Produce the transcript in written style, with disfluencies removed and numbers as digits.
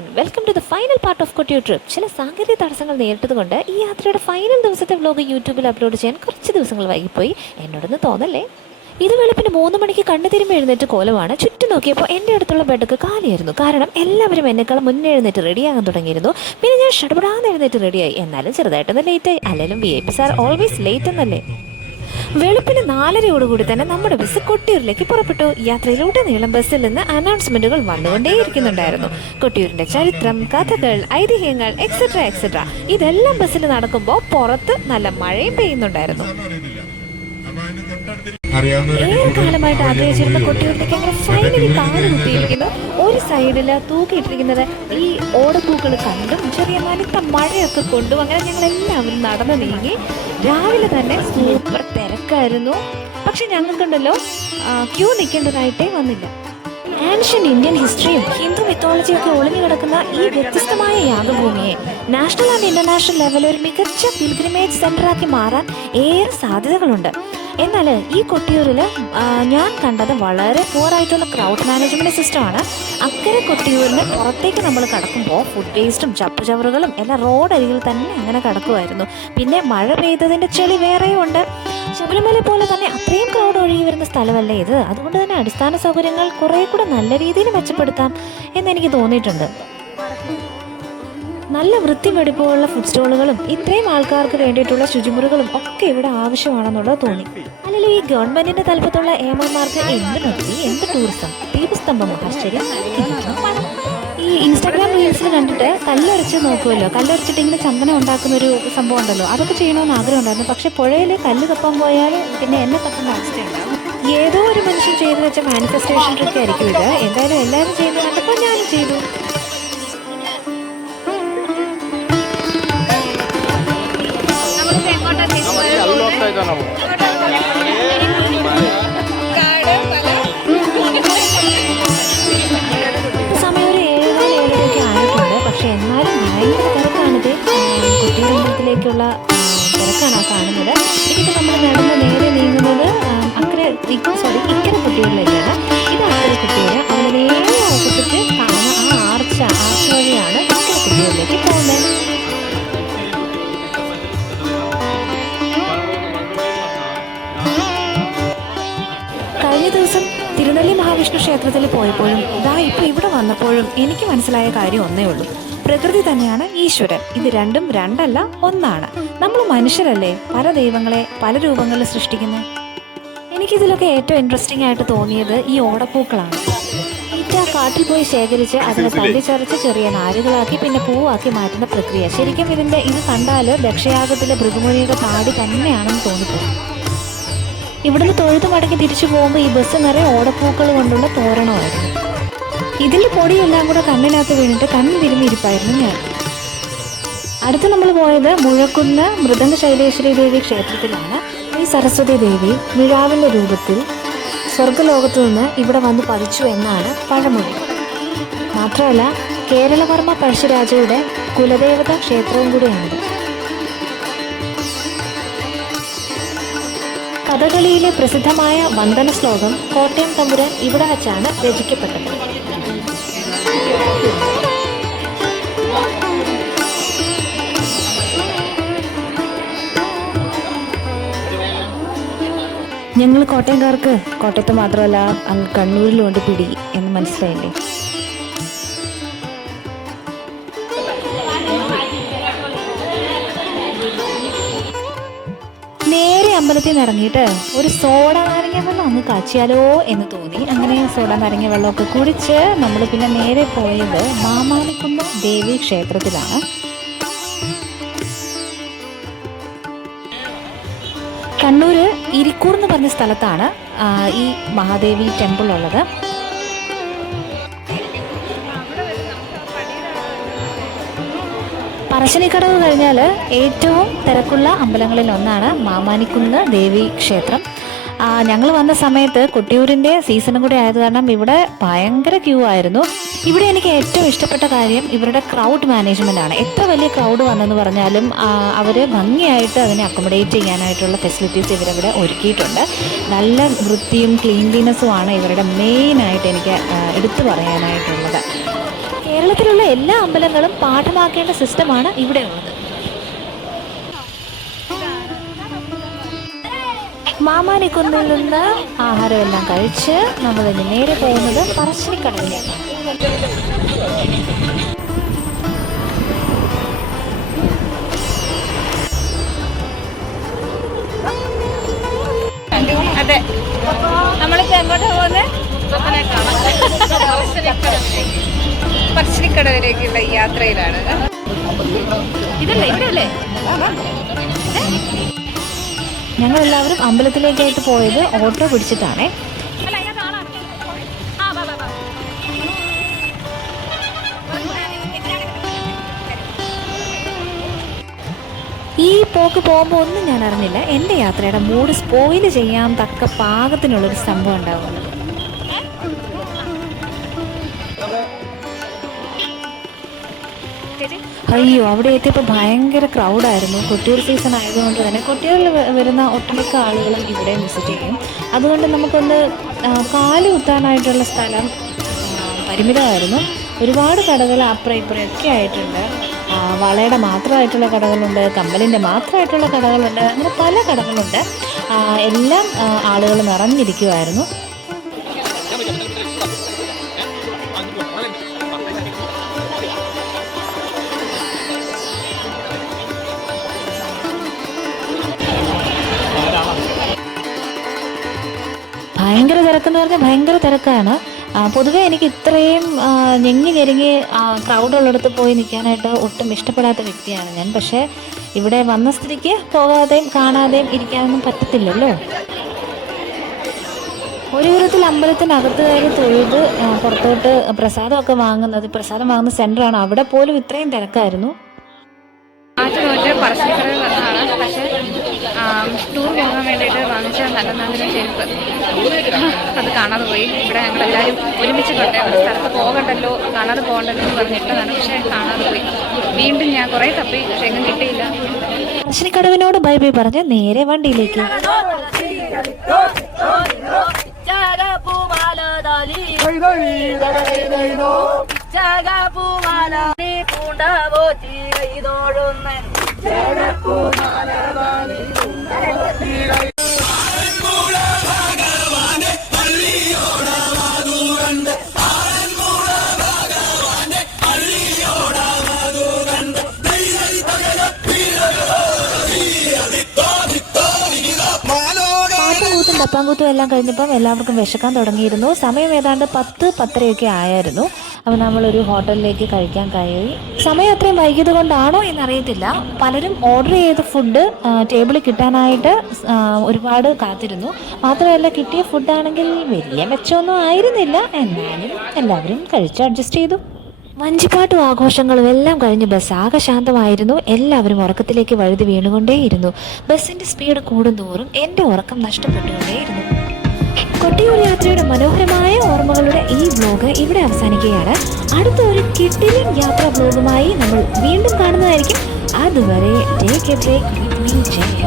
Everyone, welcome to the final part of Kottiyoor trip. ചില സാങ്കേതിക തടസ്സങ്ങൾ നേരിട്ടതുകൊണ്ട് ഈ യാത്രയുടെ ഫൈനൽ ദിവസത്തെ വ്ലോഗ് യൂട്യൂബിൽ അപ്ലോഡ് ചെയ്യാൻ കുറച്ച് ദിവസങ്ങൾ വൈകിപ്പോയി. എന്നോടൊന്ന് തോന്നല്ലേ. ഇത് വെളുപ്പിന് 3 മണിക്ക് കണ്ണു തിരുമ്പി എഴുന്നേറ്റ് കോലമാണ്. ചുറ്റും നോക്കിയപ്പോൾ എൻ്റെ അടുത്തുള്ള ബെഡൊക്കെ കാലിയായിരുന്നു. കാരണം എല്ലാവരും എന്നെക്കാളും മുന്നേ എഴുന്നേറ്റ് റെഡിയാകാൻ തുടങ്ങിയിരുന്നു. പിന്നെ ഞാൻ ഷടപടാന്ന് എഴുന്നേറ്റ് റെഡിയായി. എന്നാലും ചെറുതായിട്ടൊന്ന് ലേറ്റായി. അല്ലെങ്കിലും VIPs ആർ ഓൾവേസ് ലേറ്റ് എന്നല്ലേ. വെളുപ്പിന് 4:30 തന്നെ നമ്മുടെ ബസ് കൊട്ടിയൂരിലേക്ക് പുറപ്പെട്ടു. യാത്രയിലൂടെ നീളം ബസ്സിൽ നിന്ന് അനൗൺസ്മെന്റുകൾ വന്നുകൊണ്ടേയിരിക്കുന്നുണ്ടായിരുന്നു. കൊട്ടിയൂരിന്റെ ചരിത്രം, കഥകൾ, ഐതിഹ്യങ്ങൾ എക്സെട്ര എക്സെട്ര. ഇതെല്ലാം ബസ്സിൽ നടക്കുമ്പോൾ പുറത്ത് നല്ല മഴയും പെയ്യുന്നുണ്ടായിരുന്നു. ഏറെ കാലമായിട്ട് ആഗ്രഹിച്ചിരുന്ന കൊട്ടിയൂരിലേക്ക് അങ്ങനെ ഫൈനലി കാല് കുത്തിയിരിക്കുന്നു. ഒരു സൈഡില് തൂക്കിയിട്ടിരിക്കുന്നത് ഈ ഓടപ്പൂക്കൾ കണ്ടും ചെറിയ നനുത്ത മഴയൊക്കെ കൊണ്ടും അങ്ങനെ ഞങ്ങളെല്ലാവരും നടന്നു നീങ്ങി. രാവിലെ തന്നെ സൂപ്പർ തിരക്കായിരുന്നു. പക്ഷെ ഞങ്ങൾക്കുണ്ടല്ലോ ക്യൂ നിൽക്കേണ്ടതായിട്ടേ വന്നില്ല. ആൻഷ്യൻ ഇന്ത്യൻ ഹിസ്റ്ററിയും ഹിന്ദു മിത്തോളജിയും ഒക്കെ ഒളിഞ്ഞു കിടക്കുന്ന ഈ വ്യത്യസ്തമായ യാഗഭൂമിയെ നാഷണൽ ആൻഡ് ഇന്റർനാഷണൽ ലെവലിൽ ഒരു മികച്ച പിൽഗ്രിമേജ് സെന്ററാക്കി മാറാൻ ഏറെ സാധ്യതകളുണ്ട്. എന്നാൽ ഈ കൊട്ടിയൂരിൽ ഞാൻ കണ്ടത് വളരെ പുവറായിട്ടുള്ള ക്രൗഡ് മാനേജ്മെൻറ്റ് സിസ്റ്റമാണ്. അക്കരെ കൊട്ടിയൂരിന് പുറത്തേക്ക് നമ്മൾ കടക്കുമ്പോൾ ഫുഡ് വേസ്റ്റും ചപ്പുചവറുകളും എല്ലാം റോഡരികിൽ തന്നെ അങ്ങനെ കിടക്കുമായിരുന്നു. പിന്നെ മഴ പെയ്തതിൻ്റെ ചെളി വേറെയും ഉണ്ട്. ശബരിമല പോലെ തന്നെ അത്രയും ക്രൗഡ് ഒഴുകി വരുന്ന സ്ഥലമല്ലേ ഇത്. അതുകൊണ്ട് തന്നെ അടിസ്ഥാന സൗകര്യങ്ങൾ കുറേ കൂടെ നല്ല രീതിയിൽ മെച്ചപ്പെടുത്താം എന്നെനിക്ക് തോന്നിയിട്ടുണ്ട്. നല്ല വൃത്തിവെടിപ്പുള്ള ഫുഡ് സ്റ്റോളുകളും ഇത്രയും ആൾക്കാർക്ക് വേണ്ടിയിട്ടുള്ള ശുചിമുറികളും ഒക്കെ ഇവിടെ ആവശ്യമാണെന്നുള്ളത് തോന്നി. അല്ലെങ്കിൽ ഈ ഗവൺമെന്റിന്റെ തലപ്പത്തുള്ള ഏമാന്മാർക്ക് എന്ത് ഭക്തി, എന്ത് ടൂറിസം, ദീപസ്തംഭം, ആശ്ചര്യം. ഈ ഇൻസ്റ്റാഗ്രാം റീൽസിൽ കണ്ടിട്ട് കല്ലരച്ച് നോക്കുമല്ലോ, കല്ലരച്ചിട്ട് ഇങ്ങനെ ചന്ദനം ഉണ്ടാക്കുന്ന ഒരു സംഭവം ഉണ്ടല്ലോ, അതൊക്കെ ചെയ്യണമെന്ന് ആഗ്രഹം ഉണ്ടായിരുന്നു. പക്ഷെ പുഴയിൽ കല്ല് തപ്പാൻ പോയാൽ പിന്നെ എന്നെ തപ്പുന്ന അവസ്ഥയുണ്ടാവും. ഏതോ ഒരു മനുഷ്യൻ ചെയ്തു വെച്ച മാനിഫെസ്റ്റേഷൻ ട്രിക്ക് ആയിരിക്കും ഇത്. എന്തായാലും എല്ലാവരും ചെയ്യുന്നത് കണ്ടപ്പോൾ ഞാനും ചെയ്തു. സമയം ഒരു 7:30 ആയിട്ടുണ്ട്. പക്ഷെ എന്നാലും ഭയങ്കര തിരക്കാണിത്. കൊട്ടിയൂരമ്പലത്തിലേക്കുള്ള തിരക്കാണ് ആ കാണുന്നത്. ഇതിപ്പോൾ നമ്മൾ നടന്ന് നേരെ നീങ്ങുന്നത് ഇക്കരെ കൊട്ടിയൂരിലേക്കാണ്. ഇത് അക്കരെ കൊട്ടിയൂർ. അതിന് നേരെ ഓപ്പോസിറ്റ് കാണുന്ന ആ ആർച്ച് വഴിയാണ് ഇക്കരെ കൊട്ടിയൂരിലേക്ക് പോകുന്നത്. കഴിഞ്ഞ ദിവസം തിരുനെല്ലി മഹാവിഷ്ണു ക്ഷേത്രത്തിൽ പോയപ്പോഴും ഇപ്പോൾ ഇവിടെ വന്നപ്പോഴും എനിക്ക് മനസ്സിലായ കാര്യം ഒന്നേ ഉള്ളൂ. പ്രകൃതി തന്നെയാണ് ഈശ്വരൻ. ഇത് രണ്ടും രണ്ടല്ല, ഒന്നാണ്. നമ്മൾ മനുഷ്യരല്ലേ പല ദൈവങ്ങളെ പല രൂപങ്ങളിൽ സൃഷ്ടിക്കുന്നത്. എനിക്കിതിലൊക്കെ ഏറ്റവും ഇൻട്രസ്റ്റിംഗ് ആയിട്ട് തോന്നിയത് ഈ ഓടപ്പൂക്കളാണ്. കാട്ടിൽ പോയി ശേഖരിച്ച് അതിനെ തല്ലിച്ചതച്ച് ചെറിയ നാരുകളാക്കി പിന്നെ പൂവാക്കി മാറ്റുന്ന പ്രക്രിയ. ശരിക്കും ഇത് കണ്ടാൽ ദക്ഷയാഗത്തിലെ ഭൃഗുമുനിയുടെ താടി തന്നെയാണെന്ന് തോന്നിപ്പോകും. ഇവിടുന്ന് തൊഴുതു മടക്കി തിരിച്ചു പോകുമ്പോൾ ഈ ബസ് നിറയെ ഓടപ്പൂക്കൾ കൊണ്ടുള്ള തോരണമായിരുന്നു. ഇതിൽ പൊടിയെല്ലാം കൂടെ കണ്ണിനകത്ത് വീണിട്ട് കണ്ണിൽ തിരുമ്മിയിരിപ്പായിരുന്നു ഞാൻ. അടുത്ത് നമ്മൾ പോയത് മുഴക്കുന്ന് മൃദംഗ ശൈലേശ്വരി ദേവി ക്ഷേത്രത്തിലാണ്. ഈ സരസ്വതി ദേവി മിഴാവിൻ്റെ രൂപത്തിൽ സ്വർഗലോകത്തു നിന്ന് ഇവിടെ വന്ന് പതിച്ചു എന്നാണ് പഴമൊഴി. മാത്രമല്ല കേരളവർമ്മ പഴശ്ശിരാജയുടെ കുലദേവതാ ക്ഷേത്രവും കൂടിയാണിത്. കഥകളിയിലെ പ്രസിദ്ധമായ വന്ദന ശ്ലോകം കോട്ടയം തമ്പുരാൻ ഇവിടെ വച്ചാണ് രചിക്കപ്പെട്ടത്. ഞങ്ങൾ കോട്ടയംകാർക്ക് കോട്ടയത്ത് മാത്രമല്ല അങ്ങ് കണ്ണൂരിലും ഉണ്ട് പിടി എന്ന് മനസ്സിലായില്ലേ. നേരെ അമ്പലത്തിൽ നിന്ന് ഇറങ്ങിയിട്ട് ഒരു സോഡ നാരങ്ങ വെള്ളം അങ്ങ് കാച്ചിയാലോ എന്ന് തോന്നി. അങ്ങനെ സോഡ നാരങ്ങ വെള്ളമൊക്കെ കുടിച്ച് നമ്മൾ പിന്നെ നേരെ പോയത് മാമാനിക്കുന്ന് ദേവി ക്ഷേത്രത്തിലാണ്. കണ്ണൂര് ഇരിക്കൂർ എന്ന് പറഞ്ഞ സ്ഥലത്താണ് ഈ മഹാദേവി ടെമ്പിൾ ഉള്ളത്. പറശ്ശിനിക്കടവ് കഴിഞ്ഞാൽ ഏറ്റവും തിരക്കുള്ള അമ്പലങ്ങളിൽ ഒന്നാണ് മാമാനിക്കുന്ന് ദേവി ക്ഷേത്രം. ഞങ്ങൾ വന്ന സമയത്ത് കൊട്ടിയൂരിൻ്റെ സീസണും കൂടി ആയത് കാരണം ഇവിടെ ഭയങ്കര ക്യൂ ആയിരുന്നു. ഇവിടെ എനിക്ക് ഏറ്റവും ഇഷ്ടപ്പെട്ട കാര്യം ഇവരുടെ ക്രൗഡ് മാനേജ്മെൻ്റ് ആണ്. എത്ര വലിയ ക്രൗഡ് വന്നെന്ന് പറഞ്ഞാലും അവർ ഭംഗിയായിട്ട് അതിനെ അക്കോമഡേറ്റ് ചെയ്യാനായിട്ടുള്ള ഫെസിലിറ്റീസ് ഇവരവിടെ ഒരുക്കിയിട്ടുണ്ട്. നല്ല വൃത്തിയും ക്ലീൻലിനെസ്സുമാണ് ഇവരുടെ മെയിനായിട്ട് എനിക്ക് എടുത്തു പറയാനായിട്ടുള്ളത്. കേരളത്തിലുള്ള എല്ലാ അമ്പലങ്ങളും പാഠമാക്കേണ്ട സിസ്റ്റമാണ് ഇവിടെ ഉള്ളത്. മാമാനിക്കുന്നിൽ നിന്ന് ആഹാരമെല്ലാം കഴിച്ച് നമ്മൾ നേരെ പോകുന്നത് പറശ്ശിനിക്കടവിലേക്ക്. അതെ, നമ്മളിപ്പോ എങ്ങോട്ടാ പോകുന്നത്? പറശ്ശിനിക്കടവിലേക്കുള്ള യാത്രയിലാണ്. ഇതല്ലേ ഇവിടെയല്ലേ? ഞങ്ങളെല്ലാവരും അമ്പലത്തിലേക്കായിട്ട് പോയത് ഓട്ടോ പിടിച്ചിട്ടാണേ. ഈ പോക്ക് പോകുമ്പോൾ ഒന്നും ഞാൻ അറിഞ്ഞില്ല, എൻ്റെ യാത്രയുടെ മൂഡ് സ്പോയിൽ ചെയ്യാൻ തക്ക പാകത്തിനുള്ളൊരു സംഭവം ഉണ്ടാവുന്നത്. അയ്യോ, അവിടെ എത്തിയപ്പോൾ ഭയങ്കര ക്രൗഡായിരുന്നു. കുട്ടികൾ സീസൺ ആയതുകൊണ്ട് തന്നെ കുട്ടികളിൽ വരുന്ന ഒട്ടുമിക്ക ആളുകളും ഇവിടെ വിസിറ്റ് ചെയ്യും. അതുകൊണ്ട് നമുക്കൊന്ന് കാല് കുത്താനായിട്ടുള്ള സ്ഥലം പരിമിതമായിരുന്നു. ഒരുപാട് കടകൾ അപ്പുറം ഇപ്പുറമൊക്കെ ആയിട്ടുണ്ട്. വളയുടെ മാത്രമായിട്ടുള്ള കടകളുണ്ട്, കമ്മലിൻ്റെ മാത്രമായിട്ടുള്ള കടകളുണ്ട്, അങ്ങനെ പല കടകളുണ്ട്. എല്ലാം ആളുകൾ നിറഞ്ഞിരിക്കുമായിരുന്നു. ഭയങ്കര തിരക്കെന്ന് പറഞ്ഞാൽ ഭയങ്കര തിരക്കാണ്. പൊതുവേ എനിക്ക് ഇത്രയും ഞെങ്ങി ഞെരുങ്ങി ക്രൗഡുള്ളിടത്ത് പോയി നിൽക്കാനായിട്ട് ഒട്ടും ഇഷ്ടപ്പെടാത്ത വ്യക്തിയാണ് ഞാൻ. പക്ഷേ ഇവിടെ വന്ന സ്ഥിതിക്ക് പോകാതെയും കാണാതെയും ഇരിക്കാനൊന്നും പറ്റത്തില്ലല്ലോ. ഒരു വിധത്തിൽ അമ്പലത്തിനകത്ത് കയറി തൊഴുത് പുറത്തോട്ട് പ്രസാദമൊക്കെ വാങ്ങുന്നത്, പ്രസാദം വാങ്ങുന്ന സെൻ്ററാണ്, അവിടെ പോലും ഇത്രയും തിരക്കായിരുന്നു. പറശ്ശിനിക്കടവിൽ വന്നതാണ്. പക്ഷേ ടൂർ പോകാൻ വേണ്ടിയിട്ട് വാങ്ങിച്ച നല്ല ചെരുപ്പ് അത് കാണാതെ പോയി. ഇവിടെ ഞങ്ങളെല്ലാവരും ഒരുമിച്ച് കണ്ടേ ഒരു സ്ഥലത്ത് പോകണ്ടല്ലോ, കാണാതെ പോകണ്ടല്ലോ എന്ന് പറഞ്ഞിട്ടതാണ്. പക്ഷേ കാണാതെ പോയി. വീണ്ടും ഞാൻ കുറേ തപ്പി, പക്ഷെ എങ്ങും കിട്ടിയില്ല. പറശ്ശിനിക്കടവിനോട് ബൈ ബൈ പറഞ്ഞ് നേരെ വണ്ടിയിലേക്ക്. ഡപ്പാങ്കൂത്തും എല്ലാം കഴിഞ്ഞപ്പം എല്ലാവർക്കും വിശക്കാൻ തുടങ്ങിയിരുന്നു. സമയം ഏതാണ്ട് 10-10:30 ആയിരുന്നു. അപ്പോൾ നമ്മളൊരു ഹോട്ടലിലേക്ക് കഴിക്കാൻ കയറി. സമയം അത്രയും വൈകിയത് കൊണ്ടാണോ എന്നറിയത്തില്ല, പലരും ഓർഡർ ചെയ്ത ഫുഡ് ടേബിളിൽ കിട്ടാനായിട്ട് ഒരുപാട് കാത്തിരുന്നു. മാത്രമല്ല കിട്ടിയ ഫുഡാണെങ്കിൽ വലിയ മെച്ചമൊന്നും ആയിരുന്നില്ല. എന്നാലും എല്ലാവരും കഴിച്ച് അഡ്ജസ്റ്റ് ചെയ്തു. വഞ്ചിപ്പാട്ടും ആഘോഷങ്ങളും എല്ലാം കഴിഞ്ഞ് ബസ് ആകെ ശാന്തമായിരുന്നു. എല്ലാവരും ഉറക്കത്തിലേക്ക് വഴുതി വീണുകൊണ്ടേയിരുന്നു. ബസ്സിൻ്റെ സ്പീഡ് കൂടുന്തോറും എൻ്റെ ഉറക്കം നഷ്ടപ്പെട്ടുകൊണ്ടേയിരുന്നു. കൊട്ടിയൂർ യാത്രയുടെ മനോഹരമായ ഓർമ്മകളുടെ ഈ വ്ലോഗ് ഇവിടെ അവസാനിക്കുകയാണ്. അടുത്ത ഒരു കിടിലൻ യാത്രാ വ്ലോഗുമായി നമ്മൾ വീണ്ടും കാണുന്നതായിരിക്കും. അതുവരെ take a break with me Jaya.